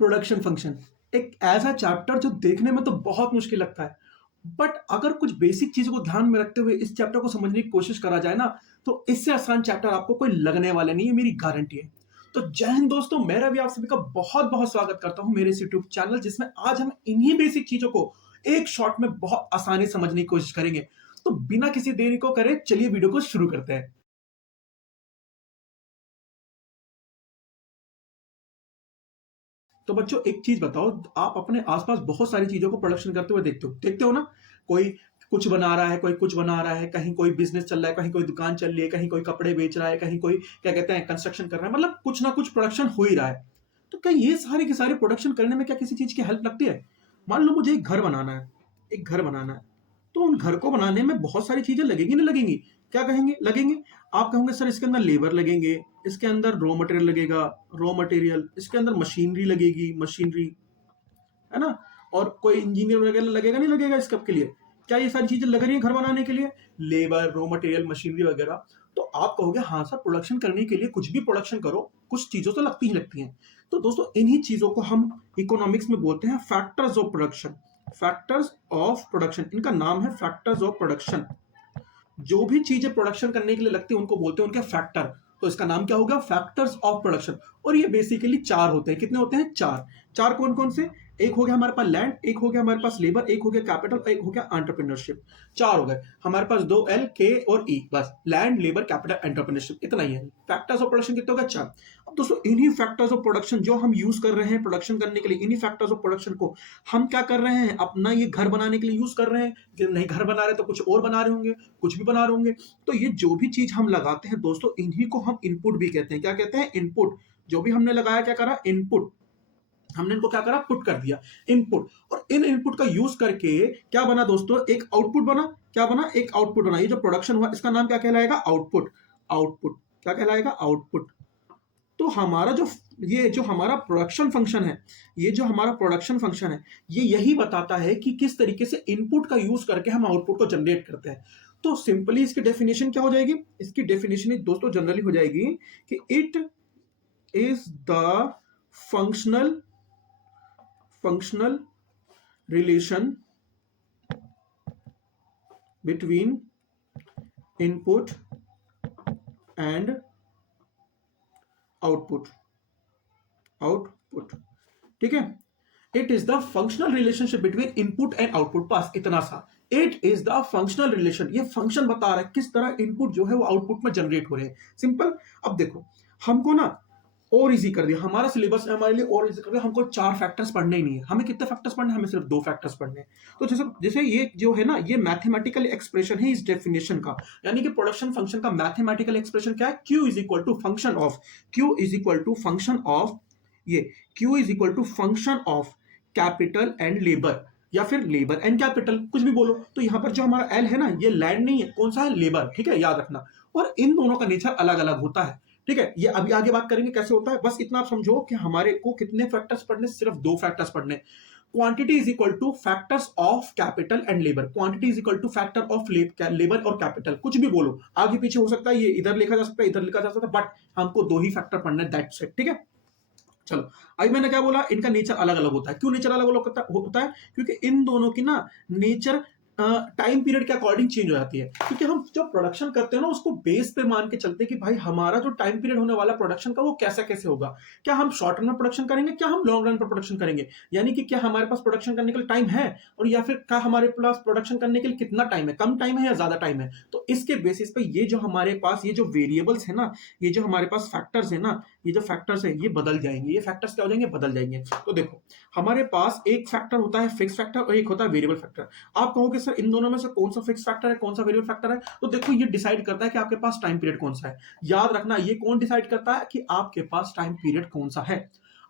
Production function एक ऐसा chapter जो देखने में तो बहुत मुश्किल लगता है, बट अगर कुछ बेसिक चीजों को ध्यान में रखते हुए इस चैप्टर को समझने की कोशिश करा जाए ना, तो इससे आसान चैप्टर आपको कोई लगने वाला नहीं है, मेरी गारंटी है। तो जय हिंद दोस्तों, मेरा भी आप सभी का बहुत बहुत स्वागत करता हूं मेरे इस यूट्यूब चैनल, जिसमें आज हम इन्हीं बेसिक चीजों को एक शॉट में बहुत आसानी से समझने की कोशिश करेंगे। तो बिना किसी देरी को करे, चलिए वीडियो को शुरू करते हैं। तो बच्चों, एक चीज बताओ, आप अपने आसपास बहुत सारी चीजों को प्रोडक्शन करते हुए देखते हो ना। कोई कुछ बना रहा है, कोई कुछ बना रहा है, कहीं कोई बिजनेस चल रहा है, कहीं कोई दुकान चल रही है, कहीं कोई कपड़े बेच रहा है, कहीं कोई क्या कहते हैं कंस्ट्रक्शन कर रहा है, मतलब कुछ ना कुछ प्रोडक्शन हो ही रहा है। तो क्या ये सारी की सारी प्रोडक्शन करने में क्या किसी चीज की हेल्प लगती है? मान लो मुझे एक घर बनाना है, एक घर बनाना है, तो उन घर को बनाने में बहुत सारी चीजें लगेंगी ना लगेंगी? क्या कहेंगे लगेंगे? आप कहोगे सर इसके अंदर लेबर लगेंगे, इसके अंदर रॉ मटेरियल लगेगा, रॉ मटेरियल, इसके अंदर मशीनरी लगेगी, मशीनरी, है ना? और कोई इंजीनियर वगैरह लगेगा नहीं लगेगा इस कब के लिए? क्या ये सारी चीजें लग रही है घर बनाने के लिए? लेबर, रॉ मटेरियल, मशीनरी वगैरह। तो आप कहोगे हाँ सर, प्रोडक्शन करने के लिए कुछ भी प्रोडक्शन करो, कुछ चीजों तो लगती ही लगती हैं। तो दोस्तों, इन्हीं चीजों को हम इकोनॉमिक्स में बोलते हैं factors of production. Factors of production, इनका नाम है फैक्टर्स ऑफ प्रोडक्शन। जो भी चीजें प्रोडक्शन करने के लिए लगती है उनको बोलते हैं उनके फैक्टर। तो इसका नाम क्या होगा? Factors of production. और ये बेसिकली चार होते हैं। कितने होते हैं? चार। चार कौन कौन से? एक हो गया हमारे पास लैंड, एक हो गया हमारे पास लेबर, एक हो गया कैपिटल, एक हो गया एंटरप्रेन्योरशिप। चार हो गए हमारे पास, दो एल, के और ई, बस लैंड, लेबर, कैपिटल, एंटरप्रेन्योरशिप, इतना ही है। फैक्टर्स ऑफ प्रोडक्शन कितने हो गए? चार। अब दोस्तों, इन्हीं फैक्टर्स ऑफ प्रोडक्शन जो हम यूज कर रहे हैं प्रोडक्शन करने के लिए, इन्हीं फैक्टर्स ऑफ प्रोडक्शन को हम क्या कर रहे हैं? अपना ये घर बनाने के लिए यूज कर रहे हैं। कि नहीं घर बना रहे तो कुछ और बना रहे होंगे, कुछ भी बना रहे होंगे। तो ये जो भी चीज हम लगाते हैं दोस्तों, इन्हीं को हम इनपुट भी कहते हैं। क्या कहते हैं? इनपुट। जो भी हमने लगाया, क्या करा? इनपुट। हमने इनको क्या करा? पुट कर दिया, इनपुट। और इन इनपुट का यूज करके क्या बना दोस्तों? एक आउटपुट बना। क्या बना? एक आउटपुट बना। ये जो प्रोडक्शन हुआ इसका नाम क्या कहलाएगा? आउटपुट। आउटपुट क्या कहलाएगा? आउटपुट। तो हमारा जो ये जो हमारा प्रोडक्शन फंक्शन है, ये जो हमारा प्रोडक्शन फंक्शन है, ये यही बताता है कि किस तरीके से इनपुट का यूज करके हम आउटपुट को जनरेट करते हैं। तो सिंपली इसकी डेफिनेशन क्या हो जाएगी? इसकी डेफिनेशन दोस्तों जनरली हो जाएगी कि it is the functional functional relation between input and output. Output, ठीक है। It is the functional relationship between input and output, बस इतना सा। It is the functional relation, ये फंक्शन बता रहा है किस तरह इनपुट जो है वो आउटपुट में जनरेट हो रहे हैं। सिंपल। अब देखो, हमको ना और इजी कर दिया हमारा सिलेबस, हमारे लिए और इजी कर दिया। हमको चार फैक्टर्स पढ़ने ही नहीं है। हमें कितने फैक्टर्स पढ़ने हैं? हमें सिर्फ दो फैक्टर्स पढ़ने हैं। तो जैसे जैसे ये जो है ना, ये मैथमेटिकल एक्सप्रेशन है इस डेफिनेशन का। यानी कि प्रोडक्शन फंक्शन का मैथमेटिकल एक्सप्रेशन क्या है? Q is equal to function of, Q is equal to function of, ये Q is equal to function of capital and labour, या फिर लेबर एंड कैपिटल, कुछ भी बोलो। तो यहां पर जो हमारा एल है ना, ये लैंड नहीं है, कौन सा है? लेबर, ठीक है, याद रखना। और इन दोनों का नेचर अलग अलग होता है, ठीक है। ये अभी आगे बात करेंगे कैसे होता है। बस इतना आप समझो कि हमारे को कितने फैक्टर्स पढ़ने? सिर्फ दो फैक्टर्स पढ़ने। Quantity is equal two factors of capital and labour. Quantity is equal two factor of labour और कैपिटल, कुछ भी बोलो, आगे पीछे हो सकता है, ये इधर लिखा जा सकता है, इधर लिखा जा सकता है, बट हमको दो ही फैक्टर पढ़ना है, दैट्स इट, ठीक है। चलो, अभी मैंने क्या बोला? इनका नेचर अलग अलग होता है। क्यों नेचर अलग अलग होता है? क्योंकि इन दोनों की ना नेचर टाइम पीरियड के अकॉर्डिंग चेंज हो जाती है। क्योंकि हम जो प्रोडक्शन करते हैं ना, उसको बेस पे मान के चलते हैं कि भाई हमारा जो टाइम पीरियड होने वाला प्रोडक्शन का वो कैसा कैसे होगा। क्या हम शॉर्ट रन में प्रोडक्शन करेंगे, क्या हम लॉन्ग रन पर प्रोडक्शन करेंगे? यानी कि क्या हमारे पास प्रोडक्शन करने के लिए टाइम है, और या फिर क्या हमारे पास प्रोडक्शन करने के लिए कितना टाइम है, कम टाइम है या ज्यादा टाइम है। तो इसके बेसिस पे ये जो हमारे पास ये जो वेरिएबल्स है ना, ये जो हमारे पास फैक्टर्स है ना, ये जो फैक्टर्स है ये बदल जाएंगे। ये फैक्टर्स क्या हो जाएंगे? बदल जाएंगे। तो देखो, हमारे पास एक फैक्टर होता है फिक्स फैक्टर और एक होता है वेरिएबल फैक्टर। आप कहोगे सर इन दोनों में से कौन सा फिक्स फैक्टर है, कौन सा वेरिएबल फैक्टर है? तो देखो, ये डिसाइड करता है कि आपके पास टाइम पीरियड कौन सा है। याद रखना, ये कौन डिसाइड करता है कि आपके पास टाइम पीरियड कौन सा है।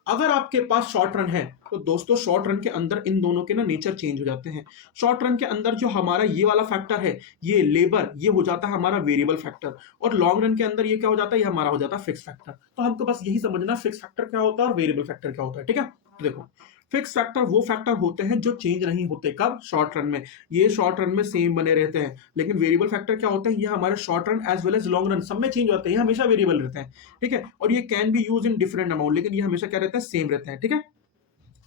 अगर आपके पास शॉर्ट रन है तो दोस्तों, शॉर्ट रन के अंदर इन दोनों के ना नेचर चेंज हो जाते हैं। शॉर्ट रन के अंदर जो हमारा ये वाला फैक्टर है, ये लेबर, ये हो जाता है हमारा वेरिएबल फैक्टर। और लॉन्ग रन के अंदर ये क्या हो जाता है? ये हमारा हो जाता है फिक्स फैक्टर। तो हमको बस यही समझना फिक्स फैक्टर क्या होता है और वेरिएबल फैक्टर क्या होता है, ठीक है। तो देखो, फिक्स फैक्टर वो फैक्टर होते हैं जो चेंज नहीं होते। कब? शॉर्ट रन में। ये शॉर्ट रन में सेम बने रहते हैं। लेकिन वेरिएबल फैक्टर क्या होते हैं? ये हमारे short run as well as long run सब में चेंज होते हैं, ये हमेशा वेरिएबल रहते हैं, ठीक है। और ये can be use in different amount, लेकिन ये हमेशा क्या रहता है? सेम रहते हैं, ठीक है।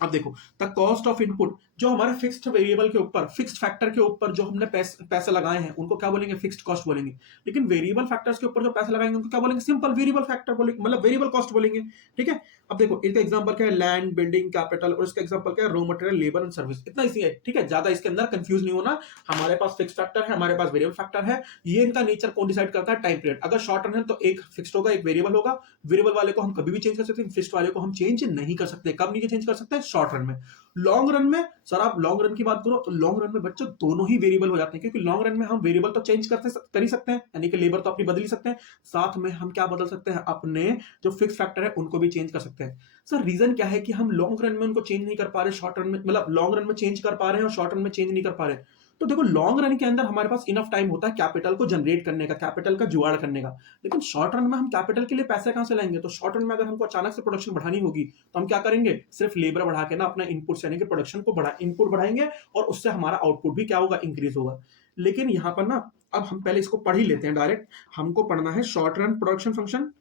अब देखो, द कॉस्ट ऑफ इनपुट, जो हमारे फिक्स्ड वेरिएबल के ऊपर, फिक्स्ड फैक्टर के ऊपर जो हमने पैसे लगाए हैं उनको क्या बोलेंगे, फिक्स्ड कॉस्ट बोलेंगे। लेकिन वेरिएबल फैक्टर्स के ऊपर जो पैसे लगाएंगे उनको क्या बोलेंगे, सिंपल वेरिएबल फैक्टर बोलेंगे, मतलब वेरिएबल कॉस्ट बोलेंगे। ठीक है। अब देखो इसका एग्जांपल क्या है, लैंड, बिल्डिंग, कैपिटल, और इसका एग्जांपल क्या है, raw material, labour and service. इतना इसी है। ठीक है, ज्यादा इसके अंदर कंफ्यूज नहीं होना। हमारे पास फिक्स्ड फैक्टर है, हमारे पास वेरिएबल फैक्टर है। ये इनका नेचर कौन डिसाइड करता है, टाइम पीरियड। अगर शॉर्ट रन है तो एक फिक्स्ड होगा, एक वेरिएबल होगा। वेरिएबल वाले को हम कभी भी चेंज कर सकते हैं, फिक्स्ड वाले को हम चेंज नहीं कर सकते। कब नहीं चेंज कर सकते, शॉर्ट रन में। लॉन्ग रन में सर, आप लॉन्ग रन की बात करो तो लॉन्ग रन में बच्चों दोनों ही वेरिएबल हो जाते हैं, क्योंकि लॉन्ग रन में हम वेरिएबल तो चेंज कर ही सकते हैं, यानी कि लेबर तो अपनी बदल ही सकते हैं। साथ में हम क्या बदल सकते हैं, अपने जो फिक्स फैक्टर है उनको भी चेंज कर सकते हैं। सर रीजन क्या है कि हम लॉन्ग रन में उनको चेंज नहीं कर पा रहे, शॉर्ट रन में, मतलब लॉन्ग रन में चेंज कर पा रहे हैं और शॉर्ट रन में चेंज नहीं कर पा रहे। तो देखो, लॉन्ग रन के अंदर हमारे पास इनफ टाइम होता है कैपिटल को जनरेट करने का, कैपिटल का जुगाड़ करने का। लेकिन शॉर्ट रन में हम कैपिटल के लिए पैसे कहां से लाएंगे। तो शॉर्ट रन में अगर हमको अचानक से प्रोडक्शन बढ़ानी होगी तो हम क्या करेंगे, सिर्फ लेबर बढ़ा के ना अपना इनपुट यानी कि प्रोडक्शन को इनपुट बढ़ाएंगे और उससे हमारा आउटपुट भी क्या होगा, इंक्रीज होगा। लेकिन यहां पर ना, अब हम पहले इसको पढ़ ही लेते हैं डायरेक्ट। हमको पढ़ना है शॉर्ट रन प्रोडक्शन फंक्शन,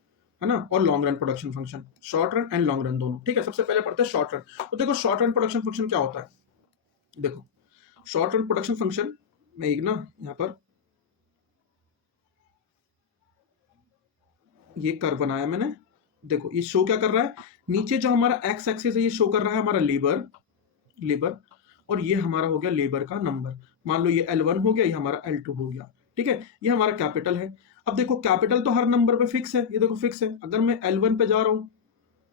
है ना, और long run production function, short run and long run दोनों। ठीक है, सबसे पहले पढ़ते हैं शॉर्ट रन। तो देखो, शॉर्ट रन प्रोडक्शन फंक्शन क्या होता है। देखो, शॉर्ट रन प्रोडक्शन फंक्शन में एक ना, यहां पर ये कर्व बनाया मैंने। देखो ये शो क्या कर रहा है, नीचे जो हमारा एक्स एक्सिस है ये शो कर रहा है हमारा लेबर, लेबर, और ये हमारा हो गया लेबर का नंबर। मान लो ये L1 हो गया, ये हमारा L2 हो गया। ठीक है, ये हमारा कैपिटल है। अब देखो, कैपिटल तो हर नंबर पे फिक्स है, ये देखो फिक्स है। अगर मैं L1 पे जा रहा हूँ,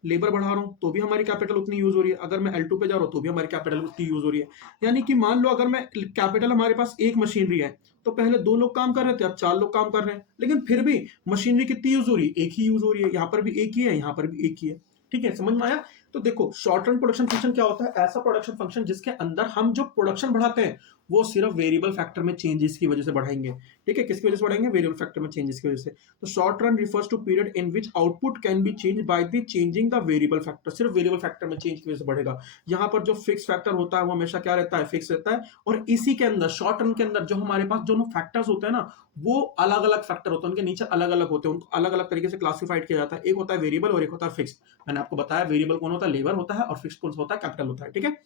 लेबर बढ़ा रहा हूं तो भी हमारी कैपिटल उतनी यूज हो रही है। अगर मैं L2 पे जा रहा हूं तो भी हमारी कैपिटल उतनी यूज हो रही है। यानी कि मान लो अगर मैं कैपिटल, हमारे पास एक मशीनरी है, तो पहले दो लोग काम कर रहे थे, अब चार लोग काम कर रहे हैं, लेकिन फिर भी मशीनरी कितनी यूज हो रही है, एक ही यूज हो रही है। यहाँ पर भी एक ही है, यहाँ पर भी एक ही है। ठीक है, समझ में आया। तो देखो, शॉर्ट रन प्रोडक्शन फंक्शन क्या होता है, ऐसा प्रोडक्शन फंक्शन जिसके अंदर हम जो प्रोडक्शन बढ़ाते हैं वो सिर्फ वेरिएबल फैक्टर में चेंजेस की वजह से बढ़ाएंगे। ठीक है, किसकी वजह से बढ़ाएंगे, वेरिएबल फैक्टर में चेंजेस की वजह से। तो short run refers to period in which output can be change by the changing the variable factor, सिर्फ वेरिएबल फैक्टर में चेंज की वजह से बढ़ेगा। यहाँ पर जो फिक्स फैक्टर होता है वो हमेशा क्या रहता है, फिक्स रहता है। और इसी के अंदर शॉर्ट रन के अंदर जो हमारे पास दोनों फैक्टर्स होते हैं ना, वो अलग अलग फैक्टर होते हैं, उनके नीचे अलग अलग होते हैं, उनको अलग अलग तरीके से क्लासिफाइड किया जाता है। एक होता है वेरिएबल और एक होता है फिक्स। मैंने आपको बताया वेरिएबल कौन होता है, लेबर होता है, और फिक्स कौन सा होता है, कैपिटल होता है। ठीक है।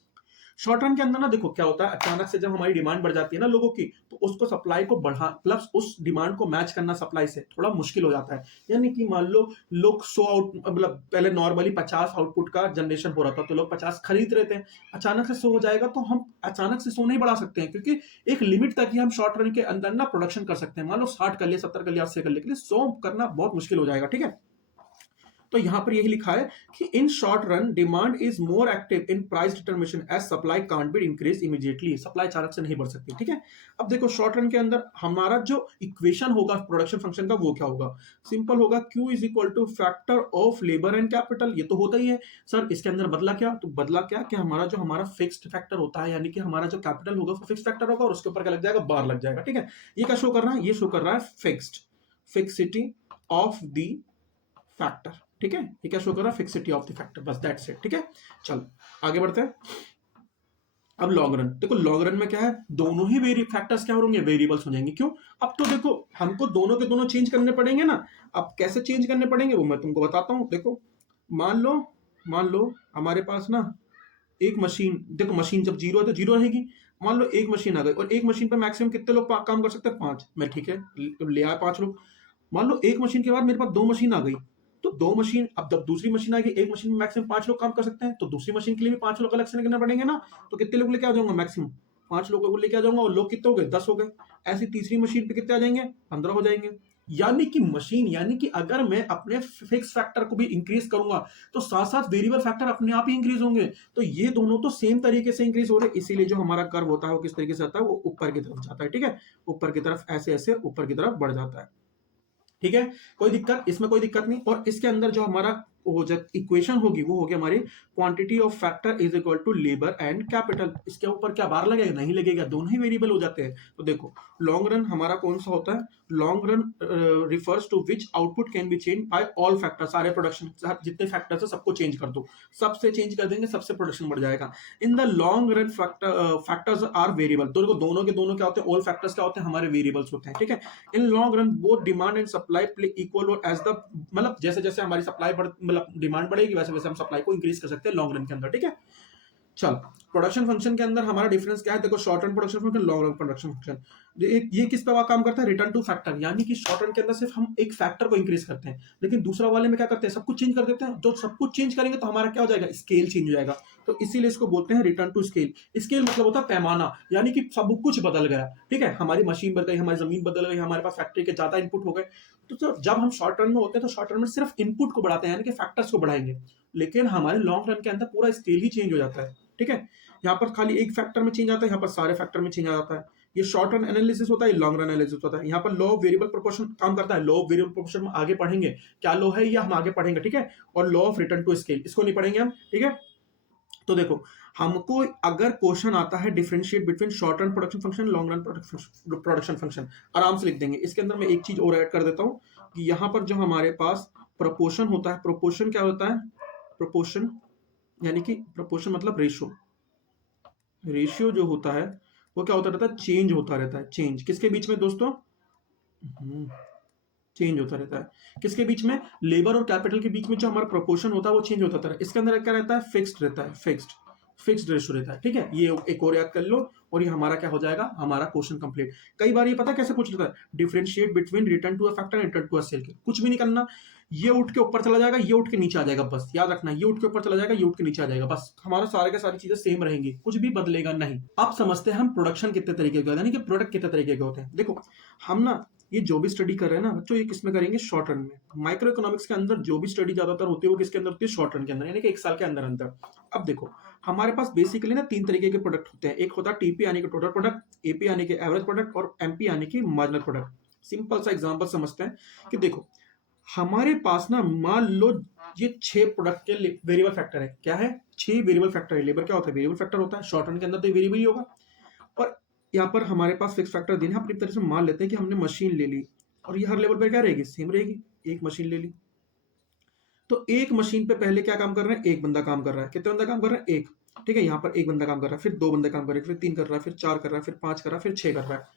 शॉर्ट रन के अंदर ना देखो क्या होता है, अचानक से जब हमारी डिमांड बढ़ जाती है ना लोगों की, तो उसको सप्लाई को बढ़ा, प्लस उस डिमांड को मैच करना सप्लाई से थोड़ा मुश्किल हो जाता है। यानी कि मान लो लोग 100 आउट, मतलब पहले नॉर्मली 50 आउटपुट का जनरेशन हो रहा था तो लोग 50 खरीद रहे थे। अचानक से 100 हो जाएगा तो हम अचानक से 100 नहीं बढ़ा सकते हैं, क्योंकि एक लिमिट तक ही हम शॉर्ट रन के अंदर ना प्रोडक्शन कर सकते हैं। मान लो 60 कर लिया, 70 कर लिया, 80 कर लिया, के लिए 100 करना बहुत मुश्किल हो जाएगा। ठीक है। तो यहां पर यही लिखा है कि in short run demand is more active in price determination as supply can't be increase immediately, supply अचानक से नहीं बढ़ सकती। ठीक है। अब देखो, शॉर्ट रन के अंदर हमारा जो इक्वेशन होगा प्रोडक्शन फंक्शन का वो क्या होगा, सिंपल होगा, Q is equal two factor of labour and capital. ये तो होता ही है सर, इसके अंदर बदला क्या, तो बदला क्या कि हमारा जो हमारा फिक्स्ड फैक्टर होता है, यानी कि हमारा जो कैपिटल होगा वो फिक्स्ड फैक्टर होगा और उसके ऊपर क्या लग जाएगा, बार लग जाएगा। ठीक है। ये क्या शो कर रहा है, ये शो कर रहा है fixed, fixity of the factor. ठीक है, ये क्या शो कर रहा है, फिक्सिटी ऑफ द फैक्टर, बस दैट्स इट। ठीक है, चलो आगे बढ़ते हैं। अब लॉन्ग रन, देखो लॉन्ग रन में क्या है, दोनों ही फैक्टर्स क्या होंगे, वेरिएबल्स हो जाएंगे। क्यों, अब तो देखो हमको दोनों के दोनों चेंज करने पड़ेंगे ना। अब कैसे चेंज करने पड़ेंगे वो मैं तुमको बताता हूं। देखो, मान लो हमारे पास ना एक मशीन, देखो मशीन जब जीरो है तो जीरो रहेगी। मान लो एक मशीन आ गई, और एक मशीन पर मैक्सिमम कितने लोग काम कर सकते हैं, 5। मैं ठीक है, ले आए 5 लोग। मान लो एक मशीन के बाद मेरे पास 2 मशीन आ गई, तो 2 मशीन, अब जब दूसरी मशीन आ गई, एक मशीन में मैक्सिमम 5 लोग काम कर सकते हैं, तो दूसरी मशीन के लिए भी 5 लोग अलग से निकलने पड़ेंगे ना। तो कितने लोग लेके आ जाऊंगा, मैक्सिमम 5 लोगों को लेके आ जाऊंगा, और लोग कितने हो गए, 10 हो गए। ऐसी तीसरी मशीन पे कितने आ जाएंगे, 15 हो जाएंगे। यानी कि मशीन, यानी कि अगर मैं अपने फिक्स फैक्टर को भी इंक्रीज करूंगा तो साथ साथ वेरिएबल फैक्टर अपने आप ही इंक्रीज होंगे। तो ये दोनों तो सेम तरीके से इंक्रीज हो रहे हैं, इसीलिए जो हमारा कर्व होता है वो किस तरीके से आता है, वो ऊपर की तरफ जाता है। ठीक है, ऊपर की तरफ ऐसे ऐसे ऊपर की तरफ बढ़ जाता है। ठीक है, कोई दिक्कत इसमें, कोई दिक्कत नहीं। और इसके अंदर जो हमारा वो जब इक्वेशन होगी वो होगी हमारी quantity of factor is equal to labour and capital. इसके ऊपर क्या बार लगेगा, नहीं लगेगा, दोनों ही वेरिएबल हो जाते हैं। तो देखो, लॉन्ग रन हमारा कौन सा होता है, long run refers to which output can be change by all factor, सारे प्रोडक्शन जितने फैक्टर्स है सबको चेंज कर दो, सबसे चेंज कर देंगे, सबसे प्रोडक्शन बढ़ जाएगा। In the long run factors are variable, तो देखो दोनों के दोनों क्या होते हैं, ऑल फैक्टर्स क्या होते हैं, हमारे वेरिएबल्स होते हैं। ठीक है, in long run both demand and supply play equal role as the, मतलब जैसे जैसे हमारी सप्लाई मतलब डिमांड बढ़ेगी वैसे वैसे हम सप्लाई को इंक्रीज कर सकते हैं लॉन्ग रन के अंदर। ठीक है, चल, प्रोडक्शन फंक्शन के अंदर हमारा डिफरेंस क्या है? देखो, short run production function, long run production function. ये किस पे काम करता है? रिटर्न टू फैक्टर, यानी कि शॉर्ट रन के अंदर सिर्फ हम एक फैक्टर को इंक्रीज करते हैं, लेकिन दूसरा वाले में क्या करते हैं? सब कुछ चेंज कर देते हैं। जो सब कुछ चेंज करेंगे तो हमारा क्या हो जाएगा? स्केल चेंज हो जाएगा। तो इसीलिए इसको बोलते हैं रिटर्न टू स्केल। स्केल मतलब होता है पैमाना, यानी कि सब कुछ बदल गया। ठीक है, हमारी मशीन बदल गई, हमारी जमीन बदल गई, हमारे पास फैक्ट्री के ज्यादा इनपुट हो गए। तो जब हम शॉर्ट रन में होते हैं तो शॉर्ट रन में सिर्फ इनपुट को बढ़ाते हैं, यानी कि फैक्टर्स को बढ़ाएंगे, लेकिन हमारे लॉन्ग रन के अंदर पूरा स्केल ही चेंज हो जाता है। ठीक है, यहाँ पर खाली एक फैक्टर में चेंज आता है, यहाँ पर सारे फैक्टर में चेंज आ जाता है। ये शॉर्ट रन एनालिसिस होता है, लॉन्ग रन एनालिसिस होता है। यहाँ पर लॉ ऑफ वेरिएबल प्रोपोर्शन काम करता है। लॉ ऑफ वेरिएबल प्रोपोर्शन में आगे पढ़ेंगे, क्या लॉ है ये हम आगे पढ़ेंगे। ठीक है, और law of return to scale इसको नहीं पढ़ेंगे हम। ठीक है, तो देखो, हमको अगर क्वेश्चन आता है differentiate between short run production function, long run production function, आराम से लिख देंगे। इसके अंदर मैं एक चीज और ऐड कर देता हूं कि यहाँ पर जो हमारे पास प्रोपोर्शन होता है, प्रोपोर्शन क्या होता है? प्रोपोर्शन यानी कि प्रोपोर्शन मतलब रेशियो। रेशियो जो होता है वो क्या होता रहता है? चेंज होता रहता है। चेंज किसके बीच में दोस्तों? चेंज होता रहता है। किसके बीच में? लेबर और कैपिटल के बीच में जो हमारा प्रोपोर्शन होता है वो चेंज होता रहता है। इसके अंदर क्या रहता है? फिक्स्ड रहता है। फिक्स्ड रेशियो रहता है। ठीक है, ये एक और याद कर लो और ये हमारा क्या हो जाएगा? हमारा क्वेश्चन कंप्लीट। कई बार ये पता कैसे पूछ लेता है? Differentiate between return to a factor and return to a scale. कुछ भी नहीं करना, ये उठ के ऊपर चला जाएगा, ये उठ के नीचे आ जाएगा। बस याद रखना, ये उठ के ऊपर चला जाएगा, ये उठ के नीचे आ जाएगा। बस हमारा सारे के सारी चीजें सेम रहेंगी, कुछ भी बदलेगा नहीं। अब समझते हैं हम प्रोडक्शन कितने तरीके के होते हैं, यानी कि प्रोडक्ट कितने तरीके के होते हैं। देखो, हम ना ये जो भी स्टडी कर रहे हैं ना बच्चों, ये किसमें करेंगे? शॉर्ट रन में। माइक्रो इकोनॉमिक्स के अंदर जो भी स्टडी ज्यादातर होती है वो किसके अंदर होती है? शॉर्ट रन के अंदर, यानी कि एक साल के अंदर अंदर। अब देखो, हमारे पास बेसिकली ना तीन तरीके के प्रोडक्ट होते हैं। एक होता है टीपी यानी कि टोटल प्रोडक्ट, एपी यानी कि एवरेज प्रोडक्ट, और एमपी यानी कि मार्जिनल प्रोडक्ट। सिंपल सा एग्जांपल समझते हैं कि देखो, हमारे पास ना मान लो ये 6 प्रोडक्ट के वेरिएबल फैक्टर है। क्या है? 6 वेरिएबल फैक्टर है। लेबर क्या होता है? वेरिएबल फैक्टर होता है। शॉर्ट रन के अंदर तो वेरिएबल ही होगा। और यहाँ पर हमारे पास फिक्स फैक्टर देने, अपनी तरह से मान लेते हैं कि हमने मशीन ले ली और ये हर लेवल पर क्या रहेगी? सेम रहेगी। एक मशीन ले ली तो एक मशीन पे पहले क्या काम कर रहा है? एक बंदा काम कर रहा है। कितने बंदा काम कर रहा है? एक। ठीक है, यहाँ पर एक बंदा काम कर रहा है, फिर दो बंदे काम कर रहे हैं, फिर तीन कर रहा है, फिर चार कर रहा है, फिर पांच कर रहा है, फिर छह कर रहा है।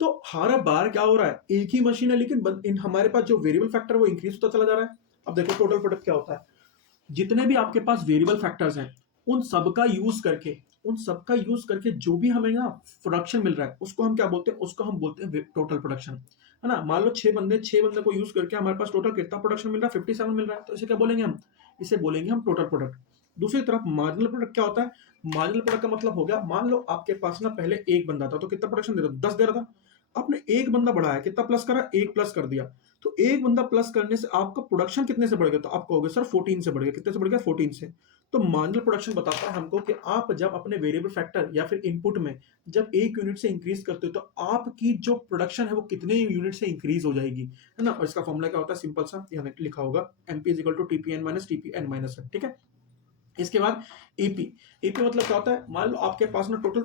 तो हर बार क्या हो रहा है? एक ही मशीन है, लेकिन हमारे पास जो वेरिएबल फैक्टर वो इंक्रीज होता चला जा रहा है। अब देखो, टोटल प्रोडक्ट क्या होता है? जितने भी आपके पास वेरिएबल फैक्टर्स हैं उन सबका यूज करके जो भी हमें ना प्रोडक्शन मिल रहा है उसको हम क्या बोलते हैं? उसको हम बोलते हैं टोटल प्रोडक्शन, है ना। मान लो 6 बंदे को यूज करके हमारे पास टोटल कितना प्रोडक्शन मिल रहा है? 57 मिल रहा है। तो इसे क्या बोलेंगे हम? इसे बोलेंगे हम टोटल प्रोडक्ट। दूसरी तरफ मार्जिनल प्रोडक्ट क्या होता है? मार्जिनल प्रोडक्ट का मतलब हो गया, मान लो आपके पास ना पहले एक बंदा था तो कितना प्रोडक्शन दे रहा था? 10 दे रहा था। आपने एक बंदा बढ़ाया, कितना प्लस करा? एक प्लस कर दिया। तो एक बंदा प्लस करने से आपका प्रोडक्शन कितने से बढ़ गया? तो आप कहोगे सर 14 से बढ़ गया। कितने से बढ़ गया? 14 से। तो मार्जिनल प्रोडक्शन बताता है हमको कि आप जब अपने वेरिएबल फैक्टर या फिर इनपुट में जब एक यूनिट से इंक्रीज करते हो तो आपकी जो प्रोडक्शन है वो कितने यूनिट से इंक्रीज हो जाएगी, है ना। और इसका फॉर्मूला क्या होता है? सिंपल सा यहाँ लिखा होगा, MP is equal to TPN minus TPN minus 1। ठीक है, इसके बाद एपी। एपी मतलब क्या होता है? मान लो आपके पास ना टोटल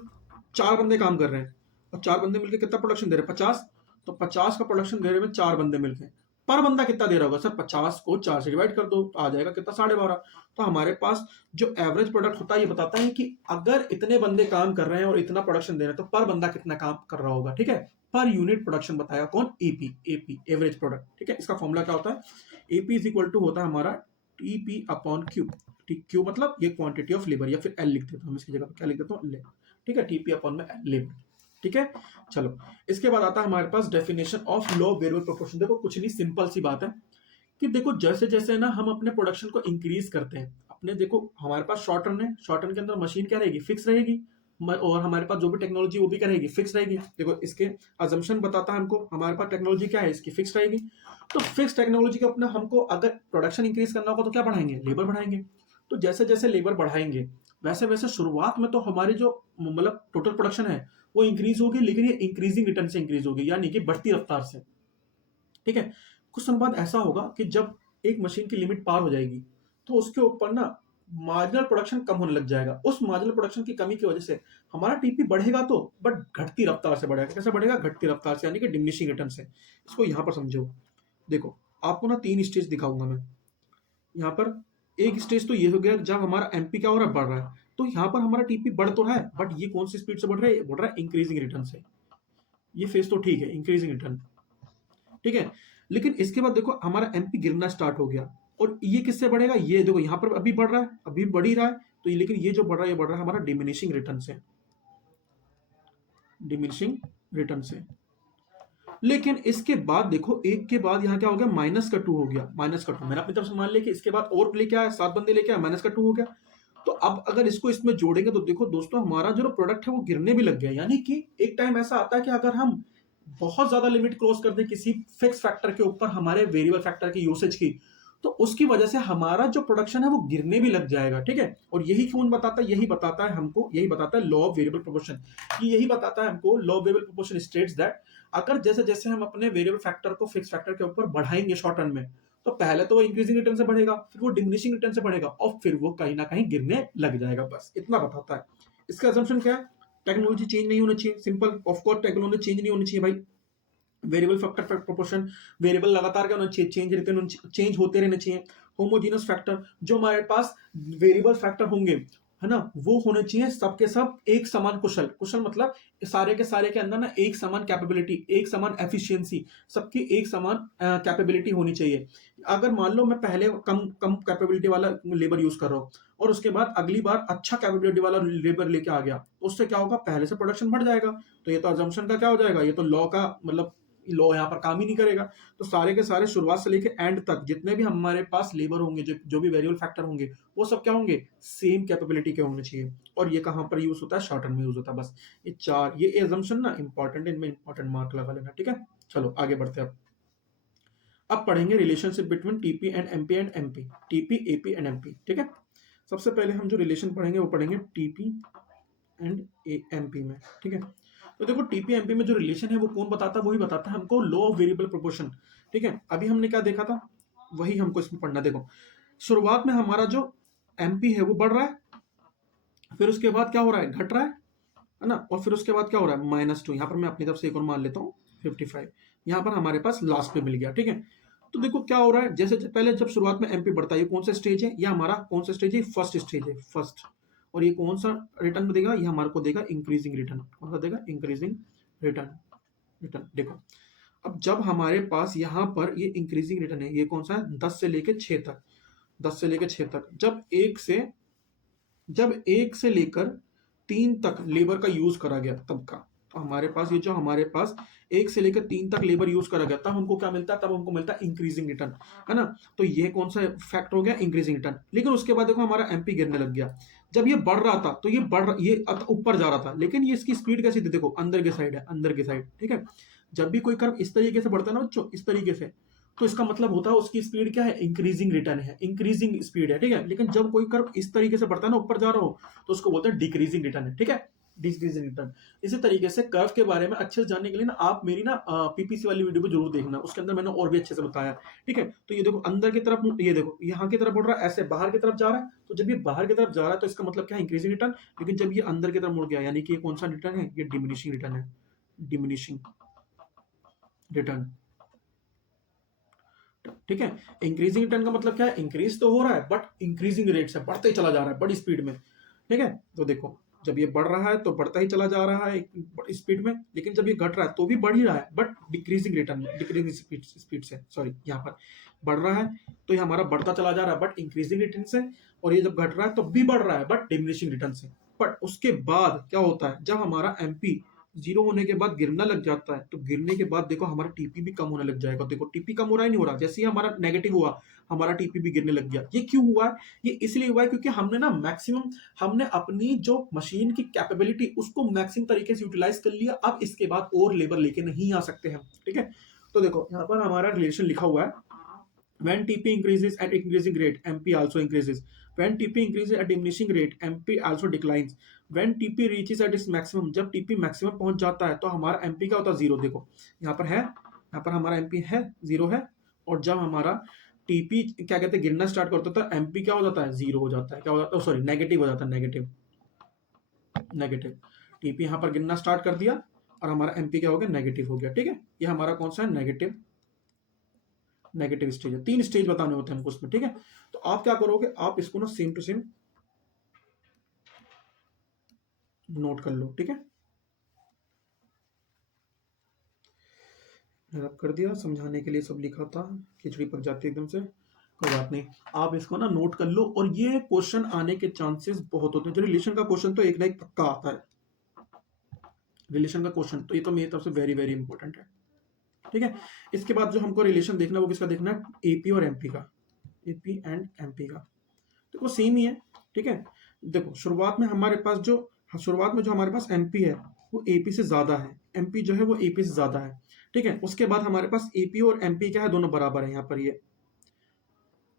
4 बंदे काम कर रहे हैं और 4 बंदे मिलकर कितना प्रोडक्शन दे रहे हैं? 50। तो 50 का प्रोडक्शन दे रहे हैं 4 बंदे मिलकर। पर बंदा कितना दे रहा होगा? सर 50 को 4 से डिवाइड कर दो तो आ जाएगा कितना? 12.5। तो हमारे पास जो एवरेज प्रोडक्ट होता है ये बताता है कि अगर इतने बंदे काम कर रहे हैं और इतना प्रोडक्शन दे रहे हैं तो पर बंदा कितना काम कर रहा होगा। ठीक है, पर यूनिट प्रोडक्शन बताएगा कौन? एपी। AP average product. ठीक है, इसका फॉर्मूला क्या होता है? एपी इज इक्वल टू होता है हमारा टीपी अपॉन क्यू। क्यू मतलब ये क्वांटिटी ऑफ लेबर, या फिर एल लिख देता हूँ इसकी जगह क्या लिख देता हूँ? लेबर। ठीक है, टीपी अपॉन में लेबर। ठीक है, चलो इसके बाद आता है हमारे पास definition of law variable proportion. देखो कुछ नहीं, सिंपल सी बात है कि देखो जैसे जैसे ना हम अपने प्रोडक्शन को इंक्रीज करते हैं, अपने देखो हमारे पास शॉर्ट रन है, शॉर्ट रन के अंदर मशीन क्या रहेगी? फिक्स रहेगी। और हमारे पास जो भी टेक्नोलॉजी वो भी क्या रहेगी? फिक्स रहेगी। देखो इसके अजम्पशन बताता है हमको, हमारे पास टेक्नोलॉजी क्या है? इसकी फिक्स रहेगी। तो फिक्स टेक्नोलॉजी के अपना हमको अगर प्रोडक्शन इंक्रीज करना होगा तो क्या बढ़ाएंगे? लेबर बढ़ाएंगे। तो जैसे जैसे लेबर बढ़ाएंगे वैसे वैसे शुरुआत में तो हमारी जो मतलब टोटल प्रोडक्शन है वो इंक्रीज होगी, लेकिन ये इंक्रीजिंग रिटर्न से इंक्रीज होगी, यानी कि बढ़ती रफ्तार से। ठीक है, कुछ समय बाद ऐसा होगा कि जब एक मशीन की लिमिट पार हो जाएगी तो उसके ऊपर ना मार्जिनल प्रोडक्शन कम होने लग जाएगा। उस मार्जिनल प्रोडक्शन की कमी की वजह से हमारा टीपी बढ़ेगा तो बट घटती रफ्तार से बढ़ेगा। कैसे बढ़ेगा? घटती रफ्तार से, यानी कि डिमिनिशिंग रिटर्न से। इसको यहां पर समझो। देखो आपको ना 3 स्टेज दिखाऊंगा मैं। यहाँ पर एक स्टेज तो ये हो गया जब हमारा एमपी क्या हो रहा है? बढ़ रहा है। तो यहाँ पर हमारा टीपी बढ़ तो रहा है बट ये कौन सी स्पीड से बढ़ रहा है? बढ़ रहा है इंक्रीजिंग रिटर्न से। ये फेज तो ठीक है, इंक्रीजिंग रिटर्न। ठीक है, लेकिन इसके बाद देखो हमारा एमपी गिरना स्टार्ट हो गया और ये किससे बढ़ेगा? ये देखो यहाँ पर अभी बढ़ रहा है, अभी बढ़ ही रहा है, तो लेकिन ये जो बढ़ रहा है, ये बढ़ रहा है हमारा डिमिनिशिंग रिटर्न से, डिमिनिशिंग रिटर्न से। लेकिन इसके बाद देखो, एक के बाद यहाँ क्या हो गया, माइनस का 2 हो गया, माइनस का 2 मैंने अपनी तरफ से मान लिया कि इसके बाद और लेके आया, 7 बंदे लेके आया, माइनस का 2 हो गया। तो अब अगर इसको इसमें जोड़ेंगे तो देखो दोस्तों, हमारा जो प्रोडक्ट है वो गिरने भी लग गया। यानी कि एक टाइम ऐसा आता है कि अगर हम बहुत ज्यादा लिमिट क्रॉस कर दें किसी फिक्स फैक्टर के ऊपर, हमारे वेरिएबल फैक्टर की यूसेज की, तो उसकी वजह से हमारा जो प्रोडक्शन है वो गिरने भी लग जाएगा। ठीक है, और यही कौन बताता है, यही बताता है हमको, यही बताता है लॉ ऑफ वेरिएबल प्रोपोर्शन। यही बताता है हमको, law of variable proportion states that अगर जैसे जैसे हम अपने वेरिएबल फैक्टर को फिक्स फैक्टर के ऊपर बढ़ाएंगे शॉर्ट रन में, तो पहले तो वो इंक्रीजिंग रिटर्न से बढ़ेगा, फिर वो डिमिनिशिंग रिटर्न से बढ़ेगा, और फिर वो कहीं ना कहीं गिरने लग जाएगा। बस इतना बताता है। इसका असम्पशन क्या है, टेक्नोलॉजी चेंज नहीं होनी चाहिए, simple, of course technology change नहीं होनी चाहिए भाई। वेरिएबल फैक्टर प्रोपोर्शन, वेरिएबल लगातार क्या होना चाहिए, चेंज होते रहने चाहिए। होमोजीनस फैक्टर, जो हमारे पास वेरिएबल फैक्टर होंगे, है ना, वो होने चाहिए सबके सब एक समान कुशल, कुशल मतलब सारे के अंदर ना एक समान कैपेबिलिटी, एक समान एफिशिएंसी, सबकी एक समान कैपेबिलिटी होनी चाहिए। अगर मान लो मैं पहले कम कम कैपेबिलिटी वाला लेबर यूज कर रहा हूँ, और उसके बाद अगली बार अच्छा कैपेबिलिटी वाला लेबर लेके आ गया, तो उससे क्या होगा, पहले से प्रोडक्शन बढ़ जाएगा। तो ये तो अजम्पशन का क्या हो जाएगा, ये तो लॉ का मतलब लॉ यहाँ पर काम ही नहीं करेगा। तो सारे के सारे शुरुआत से लेकर एंड तक जितने भी हमारे पास लेबर होंगे, जो भी वेरिएबल फैक्टर होंगे, वो सब क्या होंगे, सेम कैपेबिलिटी के होने चाहिए। और ये कहां पर यूज होता है, शॉर्ट टर्म में यूज होता है। बस ये चार, ये एजम्पशन ना इंपॉर्टेंट, इनमें इंपॉर्टेंट मार्क लगा लेना। ठीक है, चलो आगे बढ़ते हैं। अब पढ़ेंगे relationship between TP and MP and MP, TP AP and MP. ठीक है, सबसे पहले हम जो रिलेशन पढ़ेंगे वो पढ़ेंगे टीपी एंड एमपी में। ठीक है, तो देखो टीपी एमपी में जो रिलेशन है वो कौन बताता है, वही बताता है हमको लॉ ऑफ वेरिएबल प्रोपोर्शन। ठीक है, अभी हमने क्या देखा था, वही हमको इसमें पढ़ना। देखो शुरुआत में हमारा जो एमपी है वो बढ़ रहा है, फिर उसके बाद क्या हो रहा है, घट रहा है ना, और फिर उसके बाद क्या हो रहा है, -2। यहाँ पर मैं अपनी तरफ से एक और मान लेता हूँ 55, यहाँ पर हमारे पास लास्ट पे मिल गया। ठीक है, तो देखो क्या हो रहा है, जैसे पहले जब शुरुआत में एमपी बढ़ता है, ये कौन सा स्टेज है, ये हमारा कौन सा स्टेज है, फर्स्ट स्टेज है, फर्स्ट। और ये कौन सा रिटर्न देगा, ये हमारे को देगा इंक्रीजिंग रिटर्न। कौन सा देगा, इंक्रीजिंग रिटर्न। रिटर्न देखो, अब जब हमारे पास यहाँ पर ये इंक्रीजिंग रिटर्न है, ये कौन सा है, 10 से लेके 6 तक, 10 से लेके 6 तक। जब एक से लेकर 3 तक लेबर का यूज करा गया तब का, तो हमारे पास ये जो हमारे पास 1 से लेकर 3 तक लेबर यूज करा गया, तब हमको क्या मिलता है, तब हमको मिलता है इंक्रीजिंग रिटर्न, है ना। तो ये कौन सा फैक्ट हो गया, इंक्रीजिंग रिटर्न। लेकिन उसके बाद देखो हमारा एमपी गिरने लग गया। जब ये बढ़ रहा था तो ये ऊपर जा रहा था, लेकिन ये इसकी स्पीड कैसी थी, देखो अंदर की साइड है, अंदर की साइड। ठीक है, जब भी कोई कर्व इस तरीके से बढ़ता है ना बच्चों, इस तरीके से, तो इसका मतलब होता है उसकी स्पीड क्या है, इंक्रीजिंग रिटर्न है, इंक्रीजिंग स्पीड है। ठीक है, लेकिन जब कोई कर्व इस तरीके से बढ़ता है ना, ऊपर जा रहा हो, तो उसको बोलते हैं डिक्रीजिंग रिटर्न है। ठीक है, डिक्रीजिंग रिटर्न। इसी तरीके से कर्व के बारे में अच्छे से जानने के लिए ना आप मेरी ना पीपीसी वाली वीडियो को जरूर देखना, उसके अंदर मैंने और भी अच्छे से बताया। ठीक है, तो ये देखो अंदर की तरफ, ये देखो यहाँ की तरफ बढ़ रहा है, ऐसे बाहर की तरफ जा रहा है। तो जब ये बाहर की तरफ जा रहा है तो इसका मतलब क्या है, इंक्रीजिंग रिटर्न। लेकिन जब ये अंदर की तरफ मुड़ गया, यानी कि ये कौन सा रिटर्न है, ये डिमिनिशिंग रिटर्न है, डिमिनिशिंग रिटर्न। ठीक है, इंक्रीजिंग रिटर्न का मतलब क्या है, इंक्रीज तो हो रहा है बट इंक्रीजिंग रेट से, बढ़ते ही चला जा रहा है बड़ी स्पीड में। ठीक है, तो देखो जब ये बढ़ रहा है तो बढ़ता ही चला जा रहा है स्पीड में, लेकिन जब ये घट रहा है तो भी बढ़ ही रहा है but decreasing return, decreasing speed से, सॉरी, यहाँ पर बढ़ रहा है तो ये हमारा बढ़ता चला जा रहा है बट इंक्रीजिंग रिटर्न से, और ये जब घट रहा है तो भी बढ़ रहा है बट डिमिनिशिंग रिटर्न से। बट उसके बाद क्या होता है, जब हमारा एमपी जीरो होने के बाद गिरना लग जाता है, तो गिरने के बाद देखो हमारा टीपी भी कम होने लग जाएगा। देखो टीपी कम हो रहा है, नहीं हो रहा, जैसे ही हमारा नेगेटिव हुआ हमारा टीपी भी गिरने लग गया। ये क्यों हुआ है, ये इसलिए हुआ है क्योंकि हमने ना मैक्सिमम, हमने अपनी जो मशीन की कैपेबिलिटी उसको मैक्सिमम तरीके से यूटिलाइज कर लिया। अब इसके बाद और लेबर लेके नहीं आ सकते हम। ठीक है, तो देखो यहाँ पर हमारा रिलेशन लिखा हुआ है, when TP increases at increasing rate, MP also increases. When TP increases at diminishing rate, MP also declines. When TP reaches at its maximum, जब TP मैक्सिमम पहुंच जाता है तो हमारा MP क्या होता है, जीरो। देखो यहाँ पर है, यहाँ पर हमारा MP है, जीरो है। और जब हमारा TP क्या कहते हैं, गिरना स्टार्ट करता है तो MP क्या हो जाता है, जीरो हो जाता है, क्या हो जाता है, सॉरी नेगेटिव हो जाता है, नेगेटिव, नेगेटिव। TP यहाँ पर गिरना स्टार्ट कर दिया और हमारा MP क्या हो गया, नेगेटिव हो गया। ठीक है, ये हमारा कौन सा है, नेगेटिव, नेगेटिव स्टेज है। 3 स्टेज बताने होते हैं हमको उसमें। ठीक है, तो आप क्या करोगे, आप इसको ना सेम टू सेम नोट कर लो। ठीक है, मैंने कर दिया, समझाने के लिए सब लिखा था, खिचड़ी पक जाती है एकदम से। कोई बात नहीं, आप इसको ना नोट कर लो, और ये क्वेश्चन आने के चांसेस बहुत होते हैं। जो रिलेशन का क्वेश्चन तो एक ना एक पक्का आता है, रिलेशन का क्वेश्चन तो ये तो मेरी तरफ से वेरी वेरी इंपॉर्टेंट है, ठीक है। इसके बाद जो हमको रिलेशन देखना है वो किसका देखना है, एपी और एमपी का, एपी एंड एमपी का। देखो सेम ही है, ठीक है। देखो शुरुआत में हमारे पास जो, शुरुआत में जो हमारे पास एमपी है वो एपी से ज्यादा है, एमपी जो है वो एपी से ज्यादा है, ठीक है। उसके बाद हमारे पास एपी और एमपी क्या है, दोनों बराबर है। यहाँ पर ये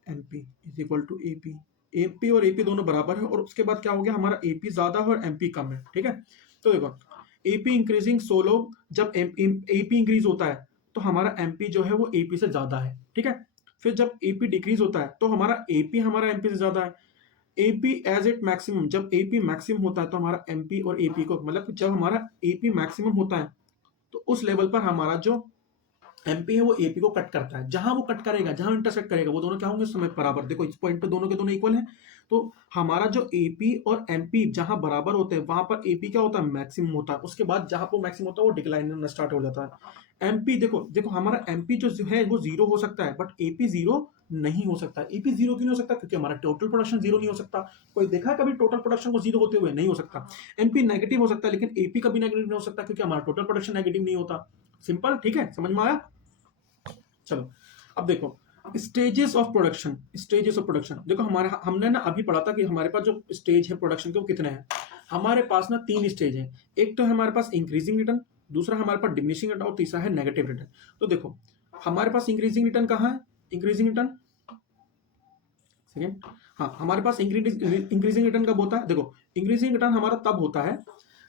MP is equal to AP, AP और एपी दोनों बराबर है। और उसके बाद क्या हो गया, हमारा एपी ज्यादा है और एमपी कम है, ठीक है। तो देखो एपी इंक्रीजिंग सोलो, जब एपी इंक्रीज होता है तो हमारा एमपी जो है वो एपी से ज्यादा है, ठीक है। फिर जब एपी डिक्रीज होता है तो हमारा एपी हमारा एमपी से ज्यादा है। एपी एज इट मैक्सिमम, जब एपी मैक्सिमम होता है तो हमारा एमपी और एपी को, मतलब जब हमारा एपी मैक्सिमम होता है तो उस लेवल पर हमारा जो एमपी है वो एपी को कट करता है। जहां वो कट करेगा, जहां इंटरसेक्ट करेगा, वो दोनों क्या होंगे, समय बराबर। देखो इस पॉइंट पे दोनों के दोनों इक्वल हैं, तो हमारा जो एपी और एमपी जहां बराबर होते हैं वहां पर एपी क्या होता है, मैक्सिमम होता है। उसके बाद जहां पर मैक्सिमम होता है वो डिक्लाइन होना स्टार्ट हो जाता है। एमपी देखो देखो हमारा एमपी जो है वो जीरो हो सकता है, बट एपी जीरो नहीं हो सकता। एपी जीरो क्यों नहीं हो सकता, क्योंकि हमारा टोटल प्रोडक्शन जीरो नहीं हो सकता। कोई देखा है कभी टोटल प्रोडक्शन को जीरो होते हुए, नहीं हो सकता। एमपी नेगेटिव हो सकता है लेकिन एपी कभी नेगेटिव नहीं हो सकता, क्योंकि हमारा टोटल प्रोडक्शन नेगेटिव नहीं होता। सिंपल, ठीक है, समझ में आया। चलो अब देखो stages of production, stages of production. देखो हमारे, हमने ना अभी पढ़ा था कि हमारे पास जो स्टेज है प्रोडक्शन के वो कितने हैं। हमारे पास ना तीन स्टेज हैं, एक तो है हमारे पास इंक्रीजिंग रिटर्न, दूसरा हमारे पास डिमिनिशिंग रिटर्न और तीसरा है नेगेटिव रिटर्न। तो देखो हमारे पास इंक्रीजिंग रिटर्न कहाँ है, इंक्रीजिंग रिटर्न सेकेंड, हाँ हमारे पास इंक्रीजिंग रिटर्न कब होता है। देखो इंक्रीजिंग रिटर्न हमारा तब होता है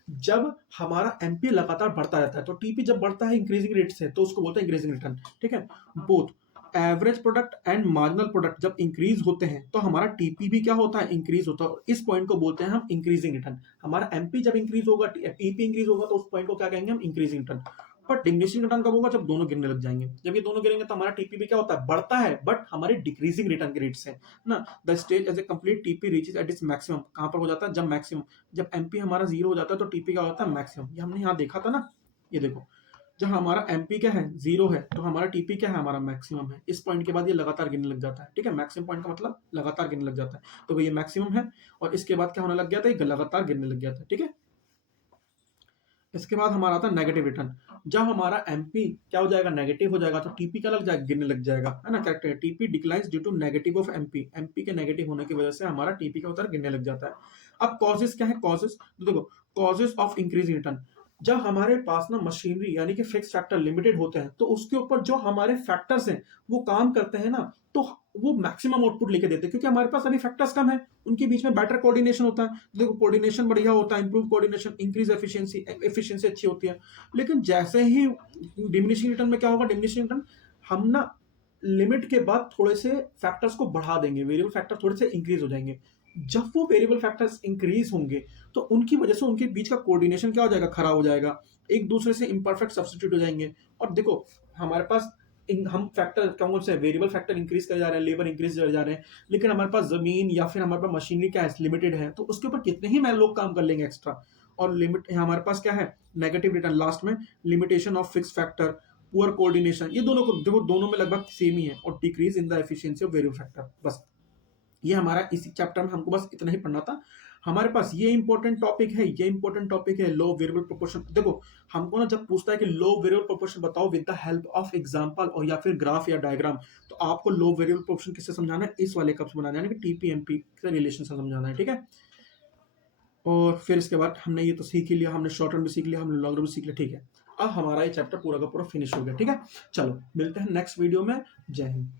जब हमारा एमपी लगातार बढ़ता रहता है। तो टीपी जब बढ़ता है इंक्रीजिंग रेट से तो उसको बोलते हैं इंक्रीजिंग रिटर्न, ठीक है। Both average product and marginal product जब इंक्रीज होते हैं तो हमारा टीपी भी क्या होता है, इंक्रीज होता है। इस पॉइंट को बोलते हैं हम इंक्रीजिंग रिटर्न। हमारा एमपी जब इंक्रीज होगा, टीपी इंक्रीज होगा, तो उस पॉइंट को क्या कहेंगे हम, इंक्रीजिंग रिटर्न। पर डिमिनिशिंग रिटर्न कब होगा, जब दोनों गिरने लग जाएंगे। जब ये दोनों गिरेंगे तो हमारा टीपी भी क्या होता है, बढ़ता है, बट हमारे डिक्रीजिंग रिटर्न के रेट से ना। The stage as a complete TP reaches at its maximum, कहां पर हो जाता है, जब मैक्सिमम, जब एमपी हमारा जीरो हो जाता है तो टीपी क्या होता है, मैक्सिमम। ये हमने यहाँ देखा था ना, ये देखो जब हमारा एमपी क्या है, जीरो है, तो हमारा टीपी क्या है, हमारा मैक्सिमम है। इस पॉइंट के बाद ये लगातार गिरने लग जाता है, ठीक है। मैक्सिमम पॉइंट का मतलब लगातार गिरने लग जाता है, तो ये मैक्सिमम है। और इसके बाद क्या होने लग गया था, ये लगातार गिरने लग गया था, ठीक है। इसके बाद हमारा आता है नेगेटिव रिटर्न। जब हमारा एमपी क्या हो जाएगा, नेगेटिव हो जाएगा, तो टीपी क्या लग जाएगा, गिरने लग जाएगा, है ना। क्या TP declines due to negative of MP, MP के नेगेटिव होने की वजह से हमारा टीपी क्या होता है, गिरने लग जाता है। अब कॉजेस क्या है, कॉजेस तो देखो कॉजेस ऑफ इंक्रीजिंग रिटर्न, जब हमारे पास ना मशीनरी यानी कि फिक्स फैक्टर लिमिटेड होते हैं तो उसके ऊपर जो हमारे फैक्टर्स हैं वो काम करते हैं ना, तो वो मैक्सिमम आउटपुट लेके देते हैं, क्योंकि हमारे पास अभी फैक्टर्स कम है। उनके बीच में बेटर कोऑर्डिनेशन होता है, देखो कोऑर्डिनेशन बढ़िया होता है, improve coordination, increase efficiency, efficiency अच्छी होती है। लेकिन जैसे ही डिमिनिशिंग रिटर्न में क्या होगा, डिमिनिशिंग रिटर्न हम ना लिमिट के बाद थोड़े से फैक्टर्स को बढ़ा देंगे, वेरिएबल फैक्टर थोड़े से इंक्रीज हो जाएंगे। जब वो वेरिएबल फैक्टर्स इंक्रीज होंगे तो उनकी वजह से उनके बीच का कोऑर्डिनेशन क्या हो जाएगा, खराब हो जाएगा, एक दूसरे से इम्परफेक्ट सब्स्टिट्यूट हो जाएंगे। और देखो हमारे पास हम फैक्टर कौन से वेरिएबल फैक्टर इंक्रीज कर जा रहे हैं, लेबर इंक्रीज कर जा रहे हैं, लेकिन हमारे पास जमीन या फिर हमारे पास मशीनरी क्या है, लिमिटेड है, तो उसके ऊपर कितने ही मैं लोग काम कर लेंगे एक्स्ट्रा। और लिमिट हमारे पास क्या है, नेगेटिव रिटर्न लास्ट में, limitation of fix factor, poor coordination, ये दोनों को देखो दोनों में लगभग सेम ही है, और decrease in the efficiency of variable factor. बस ये हमारा इसी चैप्टर में हमको बस इतना ही पढ़ना था। हमारे पास ये इंपॉर्टेंट टॉपिक है, ये इंपॉर्टेंट टॉपिक है लो वेरिएबल प्रोपोर्शन। देखो हमको ना जब पूछता है कि लो वेरिएबल प्रोपोर्शन बताओ with the help of example और या फिर ग्राफ या डायग्राम, तो आपको लो वेरिएबल प्रोपोर्शन किससे समझाना है, इस वाले कप्स बनाना है, यानी कि टीपीएमपी से रिलेशन से समझाना है, ठीक है। और फिर इसके बाद हमने ये तो सीख ही लिया, हमने शॉर्ट रन भी सीख लिया, हमने लॉन्ग रन भी सीख लिया, ठीक है। अब हमारा ये चैप्टर पूरा का पूरा फिनिश हो गया, ठीक है। चलो मिलते हैं नेक्स्ट वीडियो में। जय हिंद।